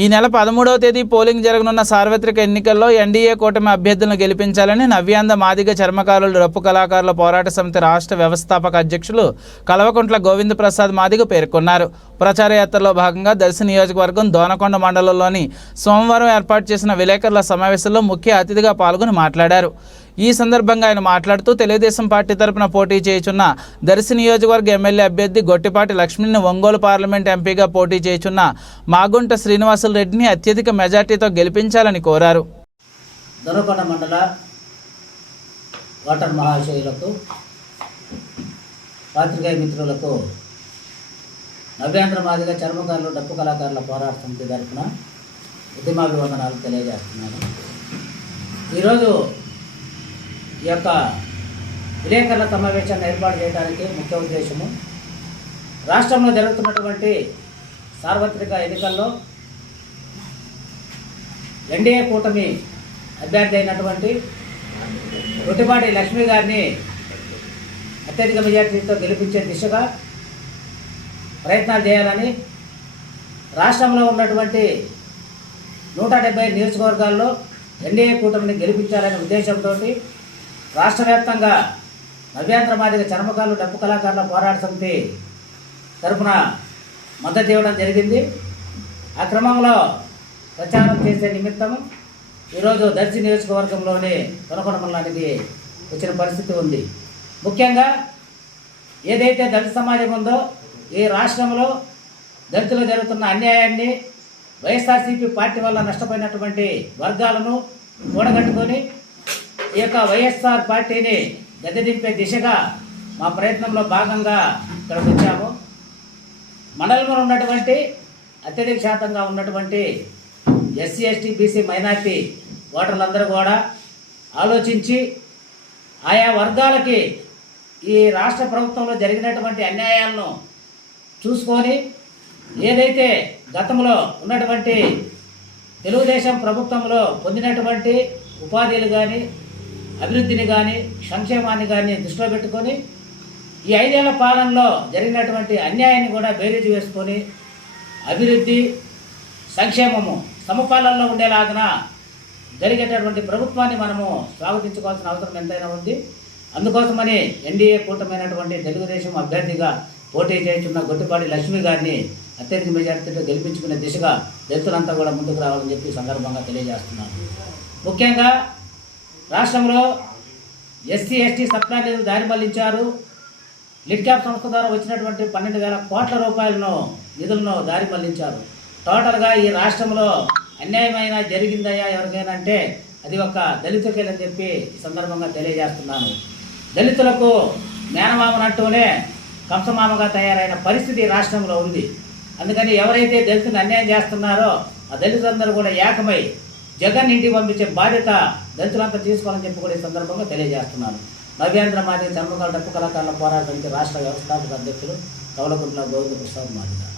ఈ నెల పదమూడవ తేదీ పోలింగ్ జరగనున్న సార్వత్రిక ఎన్నికల్లో ఎన్డీఏ కూటమి అభ్యర్థులను గెలిపించాలని నవ్యాంద మాదిగ చర్మకారులు రప్పు కళాకారుల పోరాట సమితి రాష్ట్ర వ్యవస్థాపక అధ్యక్షులు కలవకుంట్ల గోవింద ప్రసాద్ మాదిగ పేర్కొన్నారు. ప్రచార యాత్రలో భాగంగా దర్శి నియోజకవర్గం దోనకొండ మండలంలోని సోమవారం ఏర్పాటు చేసిన విలేకరుల సమావేశంలో ముఖ్య అతిథిగా పాల్గొని మాట్లాడారు. ఈ సందర్భంగా ఆయన మాట్లాడుతూ తెలుగుదేశం పార్టీ తరపున పోటీ చేయుచున్న దర్శి నియోజకవర్గ ఎమ్మెల్యే అభ్యర్థి గొట్టిపాటి లక్ష్మిని ఒంగోలు పార్లమెంట్ ఎంపీగా పోటీ చేయుచున్న మాగుంట శ్రీనివాసులు రెడ్డిని అత్యధిక మెజార్టీతో గెలిపించాలని కోరారు. దొరకొండ మండల వాటర్ మహాశయులకు పాత్రికేయ మిత్రులకు నవ్యాంధ్ర మాదిగా చర్మకారులు డప్పు కళాకారుల పోరాట సమితి తరఫున ఉద్యమాభివందనాలు తెలియజేస్తున్నాను. ఈరోజు ఈ యొక్క విలేకరుల సమావేశాన్ని ఏర్పాటు చేయడానికి ముఖ్య ఉద్దేశము. రాష్ట్రంలో జరుగుతున్నటువంటి సార్వత్రిక ఎన్నికల్లో ఎన్డీఏ కూటమి అభ్యర్థి అయినటువంటి రొట్టిపాటి లక్ష్మి గారిని అత్యధిక మెజార్టీతో గెలిపించే దిశగా ప్రయత్నాలు చేయాలని రాష్ట్రంలో ఉన్నటువంటి నూట డెబ్బై నియోజకవర్గాల్లో ఎన్డీఏ కూటమిని గెలిపించాలనే ఉద్దేశంతో రాష్ట్ర వ్యాప్తంగా నవ్యాంధ్ర మాదిక చర్మకారులు డప్పు కళాకారుల పోరాట సమితి తరపున మద్దతు ఇవ్వడం జరిగింది. ఆ క్రమంలో ప్రచారం చేసే నిమిత్తం ఈరోజు దర్శి నియోజకవర్గంలోని కొనకొండ మండలానికి వచ్చిన పరిస్థితి ఉంది. ముఖ్యంగా ఏదైతే దళిత సమాజం ఉందో ఈ రాష్ట్రంలో దళితులు జరుగుతున్న అన్యాయాన్ని వైఎస్ఆర్సీపీ పార్టీ వల్ల నష్టపోయినటువంటి వర్గాలను కూడగట్టుకొని ఈ యొక్క వైఎస్ఆర్ పార్టీని గద్దెదింపే దిశగా మా ప్రయత్నంలో భాగంగా ఇక్కడికి వచ్చాము. మండలంలో ఉన్నటువంటి అత్యధిక శాతంగా ఉన్నటువంటి ఎస్సీ ఎస్టీ బీసీ మైనార్టీ ఓటర్లందరూ కూడా ఆలోచించి ఆయా వర్గాలకి ఈ రాష్ట్ర ప్రభుత్వంలో జరిగినటువంటి అన్యాయాలను చూసుకొని ఏదైతే గతంలో ఉన్నటువంటి తెలుగుదేశం ప్రభుత్వంలో పొందినటువంటి ఉపాధిలు కానీ అభివృద్ధిని కానీ సంక్షేమాన్ని కానీ దృష్టిలో పెట్టుకొని ఈ ఐదేళ్ళ పాలనలో జరిగినటువంటి అన్యాయాన్ని కూడా బేరీజు వేసుకొని అభివృద్ధి సంక్షేమము సమపాలనలో ఉండేలాగన జరిగేటటువంటి ప్రభుత్వాన్ని మనము స్వాగతించుకోవాల్సిన అవసరం ఎంతైనా ఉంది. అందుకోసమని ఎన్డీఏ కూటమైనటువంటి తెలుగుదేశం అభ్యర్థిగా పోటీ చేస్తున్న గొట్టిపాటి లక్ష్మి గారిని అత్యధిక మెజార్టీతో గెలిపించుకునే దిశగా దళితులంతా కూడా ముందుకు రావాలని చెప్పి సందర్భంగా తెలియజేస్తున్నాను. ముఖ్యంగా రాష్ట్రంలో ఎస్సీ ఎస్టీ సప్లా నిధులు దారి మళ్ళించారు. లిడ్ క్యాప్ సంస్థ ద్వారా వచ్చినటువంటి పన్నెండు వేల కోట్ల రూపాయలను నిధులను దారి మళ్ళించారు. టోటల్గా ఈ రాష్ట్రంలో అన్యాయమైన జరిగిందయ్యా ఎవరికైనా అంటే అది ఒక దళితులకేనని చెప్పి సందర్భంగా తెలియజేస్తున్నాను. దళితులకు జ్ఞానమామనట్టునే కంసమామగా తయారైన పరిస్థితి రాష్ట్రంలో ఉంది. అందుకని ఎవరైతే దళితుని అన్యాయం చేస్తున్నారో ఆ దళితులందరూ కూడా ఏకమై జగన్ ఇంటికి పంపించే బాధ్యత దళితులంతా తీసుకోవాలని చెప్పి కూడా ఈ సందర్భంగా తెలియజేస్తున్నాను. నవ్యాంధ్ర మాది చర్మకాల డప్పు కళాకారుల పోరాటానికి రాష్ట్ర వ్యవస్థాపక అధ్యక్షులు కవలకుంట్ల గోవింద ప్రసాద్ మాదిగా